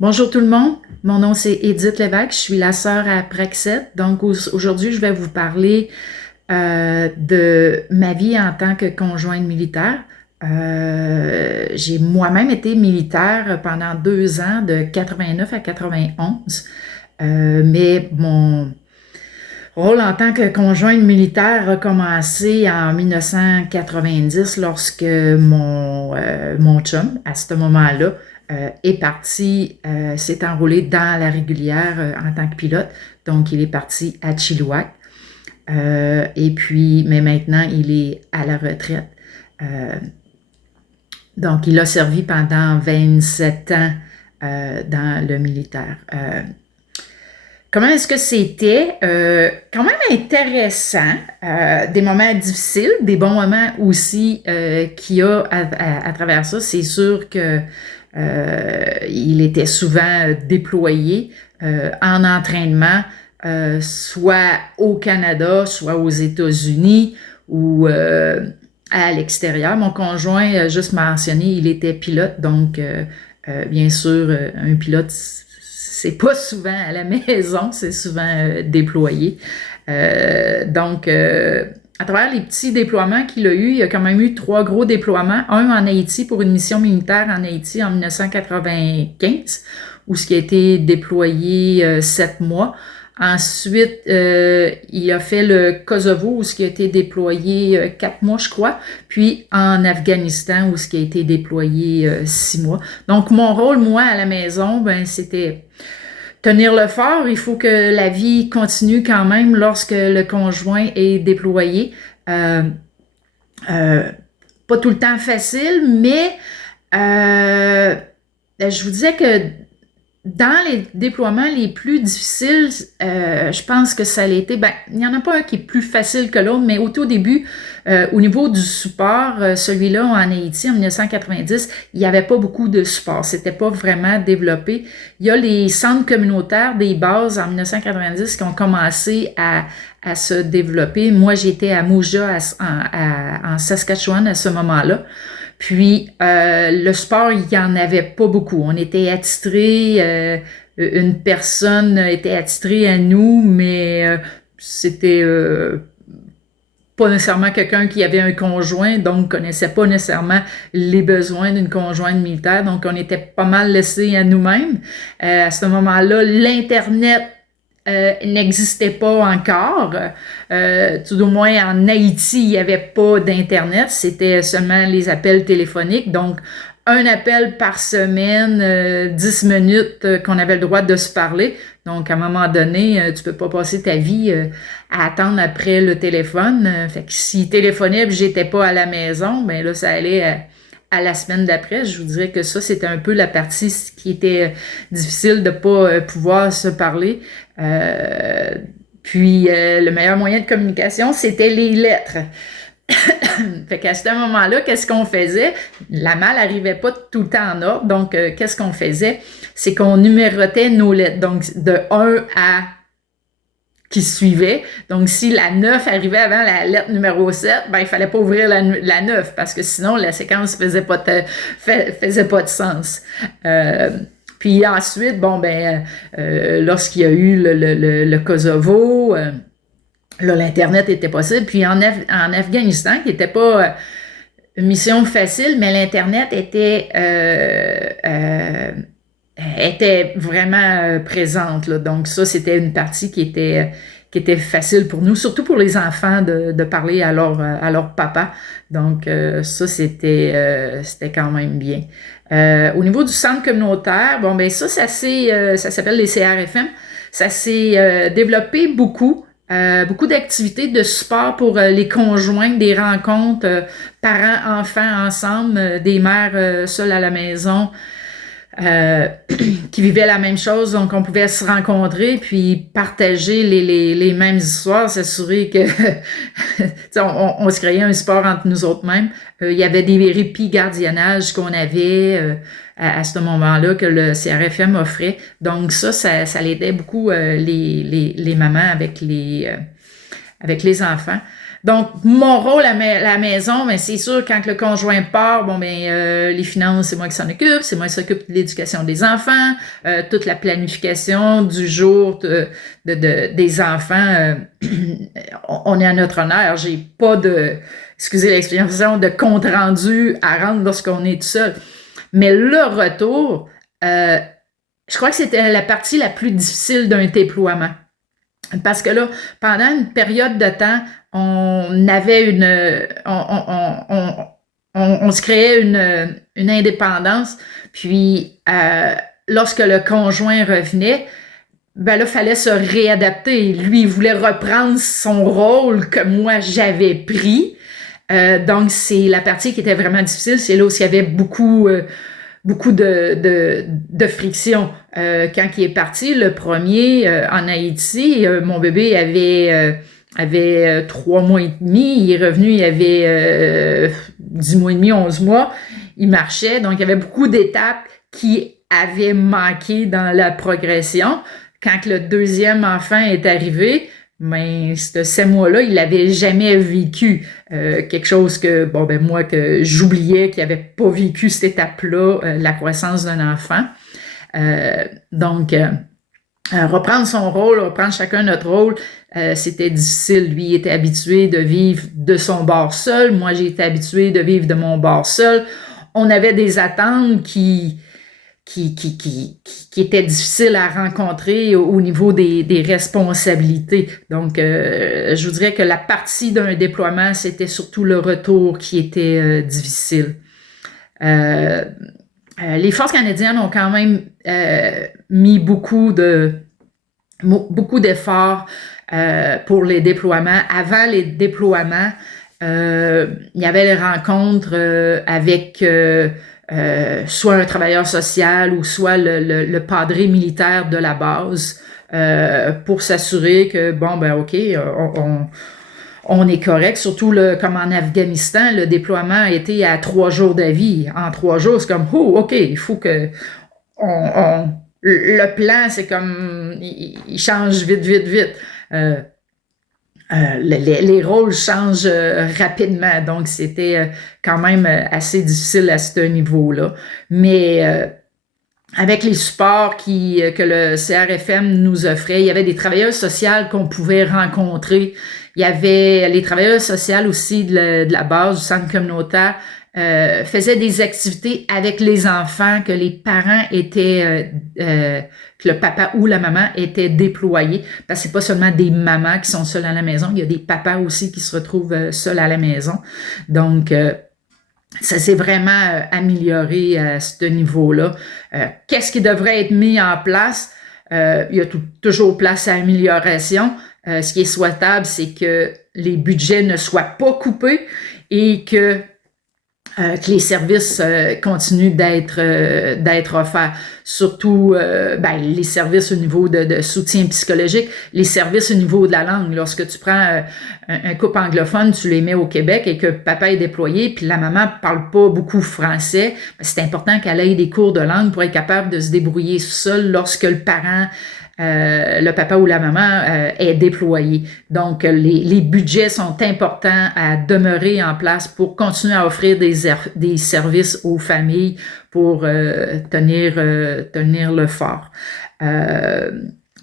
Bonjour tout le monde, mon nom c'est Édith Lévesque, je suis la sœur à Praxet. Donc aujourd'hui, je vais vous parler de ma vie en tant que conjointe militaire. J'ai moi-même été militaire pendant 2 ans, de 89 à 91. Mais mon rôle en tant que conjointe militaire a commencé en 1990 lorsque mon chum, à ce moment-là, est parti, s'est enrôlé dans la régulière en tant que pilote. Donc, il est parti à Chilliwack. Mais maintenant, il est à la retraite. Donc, il a servi pendant 27 ans dans le militaire. Comment est-ce que c'était? Quand même intéressant, des moments difficiles, des bons moments aussi qu'il y a à travers ça. C'est sûr que il était souvent déployé en entraînement, soit au Canada, soit aux États-Unis ou à l'extérieur. Mon conjoint, juste mentionné, il était pilote, donc bien sûr, un pilote, c'est pas souvent à la maison, c'est souvent déployé. À travers les petits déploiements qu'il a eu, il a quand même eu 3 gros déploiements. Un en Haïti pour une mission militaire en Haïti en 1995, où ce qui a été déployé 7 mois. Ensuite, il a fait le Kosovo, où ce qui a été déployé 4 mois, je crois. Puis en Afghanistan, où ce qui a été déployé 6 mois. Donc, mon rôle, moi, à la maison, c'était tenir le fort. Il faut que la vie continue quand même lorsque le conjoint est déployé. Pas tout le temps facile, mais je vous disais que dans les déploiements les plus difficiles, je pense que ça a été, il n'y en a pas un qui est plus facile que l'autre, mais au tout début, au niveau du support, celui-là en Haïti en 1990, il n'y avait pas beaucoup de support, c'était pas vraiment développé. Il y a les centres communautaires des bases en 1990 qui ont commencé à se développer. Moi, j'étais à Mauja en Saskatchewan à ce moment-là. Puis, le sport, il n'y en avait pas beaucoup. On était attitrés, une personne était attitrée à nous, mais c'était pas nécessairement quelqu'un qui avait un conjoint, donc connaissait pas nécessairement les besoins d'une conjointe militaire. Donc, on était pas mal laissés à nous-mêmes. À ce moment-là, l'Internet n'existait pas encore. Tout au moins en Haïti, il n'y avait pas d'Internet, c'était seulement les appels téléphoniques. Donc, un appel par semaine, 10 minutes qu'on avait le droit de se parler. Donc, à un moment donné, tu peux pas passer ta vie à attendre après le téléphone. Fait que s'il téléphonait et j'étais pas à la maison, ben là, ça allait à la semaine d'après. Je vous dirais que ça, c'était un peu la partie qui était difficile de pas pouvoir se parler. Le meilleur moyen de communication, c'était les lettres. Fait qu'à ce moment-là, qu'est-ce qu'on faisait? La malle n'arrivait pas tout le temps en ordre. Donc, qu'est-ce qu'on faisait? C'est qu'on numérotait nos lettres. Donc, de 1 à qui suivait. Donc, si la 9 arrivait avant la lettre numéro 7, il fallait pas ouvrir la 9 parce que sinon, la séquence faisait pas de sens. Puis ensuite, lorsqu'il y a eu le Kosovo, là, l'Internet était possible. Puis en Afghanistan, qui n'était pas une mission facile, mais l'Internet était vraiment présente, là. Donc ça, c'était une partie qui était facile pour nous, surtout pour les enfants de parler à leur papa. Donc ça, c'était quand même bien. Au niveau du centre communautaire, ça s'appelle les CRFM. Ça s'est développé beaucoup. Beaucoup d'activités de support pour les conjoints, des rencontres parents-enfants ensemble, des mères seules à la maison qui vivaient la même chose. Donc, on pouvait se rencontrer puis partager les mêmes histoires, s'assurer que on se créait un support entre nous autres mêmes. Il y avait des répits gardiennage qu'on avait à ce moment-là que le CRFM offrait. Donc ça l'aidait beaucoup les mamans avec les enfants. Donc, mon rôle à la maison, ben, c'est sûr, quand le conjoint part, bon, ben, les finances, c'est moi qui s'en occupe, c'est moi qui s'occupe de l'éducation des enfants, toute la planification du jour des enfants, on est à notre honneur. J'ai pas excusez l'expression, de compte rendu à rendre lorsqu'on est tout seul. Mais le retour, je crois que c'était la partie la plus difficile d'un déploiement. Parce que là, pendant une période de temps, on avait on se créait une indépendance. Puis, lorsque le conjoint revenait, ben là, il fallait se réadapter. Lui, il voulait reprendre son rôle que moi, j'avais pris. Donc, c'est la partie qui était vraiment difficile. C'est là où il y avait beaucoup de friction. Quand il est parti, le premier en Haïti, mon bébé avait 3 mois et demi. Il est revenu, il avait 10 mois et demi, 11 mois. Il marchait. Donc, il y avait beaucoup d'étapes qui avaient manqué dans la progression. Quand le deuxième enfant est arrivé, mais ce 7 mois-là, il n'avait jamais vécu quelque chose que, bon, ben moi, que j'oubliais qu'il n'avait pas vécu cette étape-là, la croissance d'un enfant. Donc, reprendre son rôle, reprendre chacun notre rôle, c'était difficile. Lui, il était habitué de vivre de son bord seul. Moi, j'ai été habituée de vivre de mon bord seul. On avait des attentes qui était difficile à rencontrer au niveau des responsabilités. Donc, je vous dirais que la partie d'un déploiement, c'était surtout le retour qui était difficile. Les forces canadiennes ont quand même mis beaucoup d'efforts pour les déploiements. Avant les déploiements, il y avait les rencontres avec soit un travailleur social ou soit le padré militaire de la base pour s'assurer que, bon, ben OK, on est correct. Surtout, comme en Afghanistan, le déploiement a été à 3 jours d'avis. En 3 jours, c'est comme, oh, OK, il faut que le plan, c'est comme, il change vite, vite, vite. Les rôles changent rapidement, donc c'était quand même assez difficile à ce niveau-là. Mais avec les supports que le CRFM nous offrait, il y avait des travailleurs sociaux qu'on pouvait rencontrer. Il y avait les travailleurs sociaux aussi de la base du centre communautaire faisaient des activités avec les enfants que les parents étaient, que le papa ou la maman était déployés. Parce que c'est pas seulement des mamans qui sont seules à la maison, il y a des papas aussi qui se retrouvent seuls à la maison. Donc, ça s'est vraiment amélioré à ce niveau-là. Qu'est-ce qui devrait être mis en place? Il y a toujours place à amélioration. Ce qui est souhaitable, c'est que les budgets ne soient pas coupés et que les services continuent d'être offerts. Surtout les services au niveau de soutien psychologique, les services au niveau de la langue. Lorsque tu prends un couple anglophone, tu les mets au Québec et que papa est déployé, puis la maman parle pas beaucoup français, c'est important qu'elle ait des cours de langue pour être capable de se débrouiller seule lorsque le parent le papa ou la maman est déployé. Donc, les budgets sont importants à demeurer en place pour continuer à offrir des services aux familles pour tenir le fort.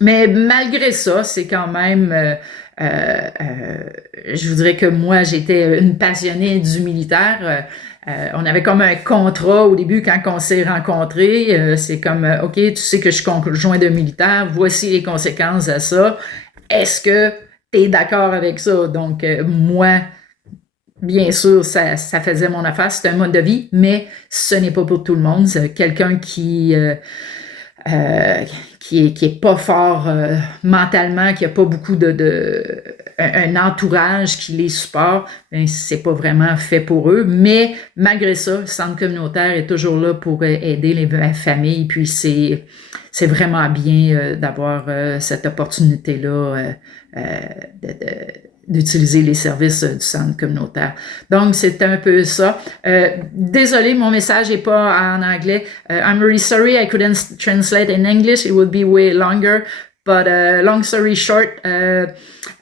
Mais malgré ça, c'est quand même... je vous dirais que moi, j'étais une passionnée du militaire. On avait comme un contrat au début quand on s'est rencontrés. C'est comme, OK, tu sais que je suis conjoint de militaire, voici les conséquences de ça. Est-ce que tu es d'accord avec ça? Donc, moi, bien sûr, ça faisait mon affaire. C'est un mode de vie, mais ce n'est pas pour tout le monde. C'est quelqu'un qui est pas fort mentalement, qui a pas beaucoup un entourage qui les supporte, ben, c'est pas vraiment fait pour eux. Mais malgré ça, le centre communautaire est toujours là pour aider les familles. Puis c'est vraiment bien d'avoir cette opportunité-là d'utiliser les services du centre communautaire. Donc, c'est un peu ça. Désolé, mon message n'est pas en anglais. I'm really sorry I couldn't translate in English. It would be way longer. But long story short,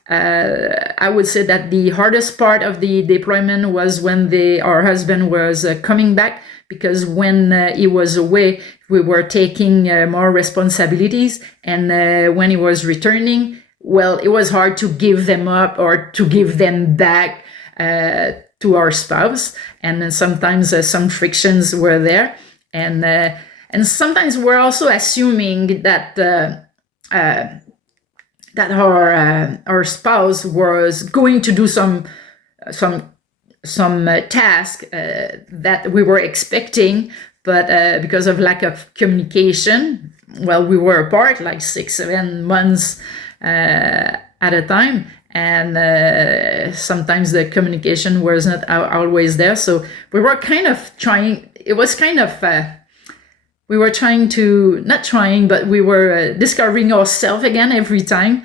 I would say that the hardest part of the deployment was when our husband was coming back, because when he was away, we were taking more responsibilities, and when he was returning, well, it was hard to give them up or to give them back to our spouse, and then sometimes some frictions were there, and sometimes we're also assuming that that our spouse was going to do some task that we were expecting, but because of lack of communication, well, we were apart like 6-7 months at a time, and sometimes the communication was not always there. So we were kind of trying. It was kind of we were trying to, not trying, but we were discovering ourselves again every time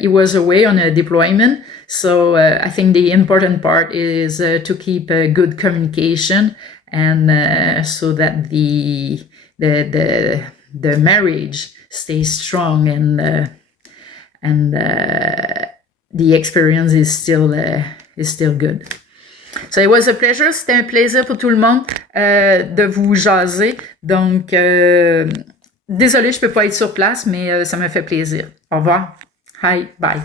he was away on a deployment. So I think the important part is to keep good communication, and so that the marriage stays strong, and the experience is still good. So it was a pleasure. C'était un plaisir pour tout le monde de vous jaser. Donc, désolée, je ne peux pas être sur place, mais ça me fait plaisir. Au revoir. Hi, bye.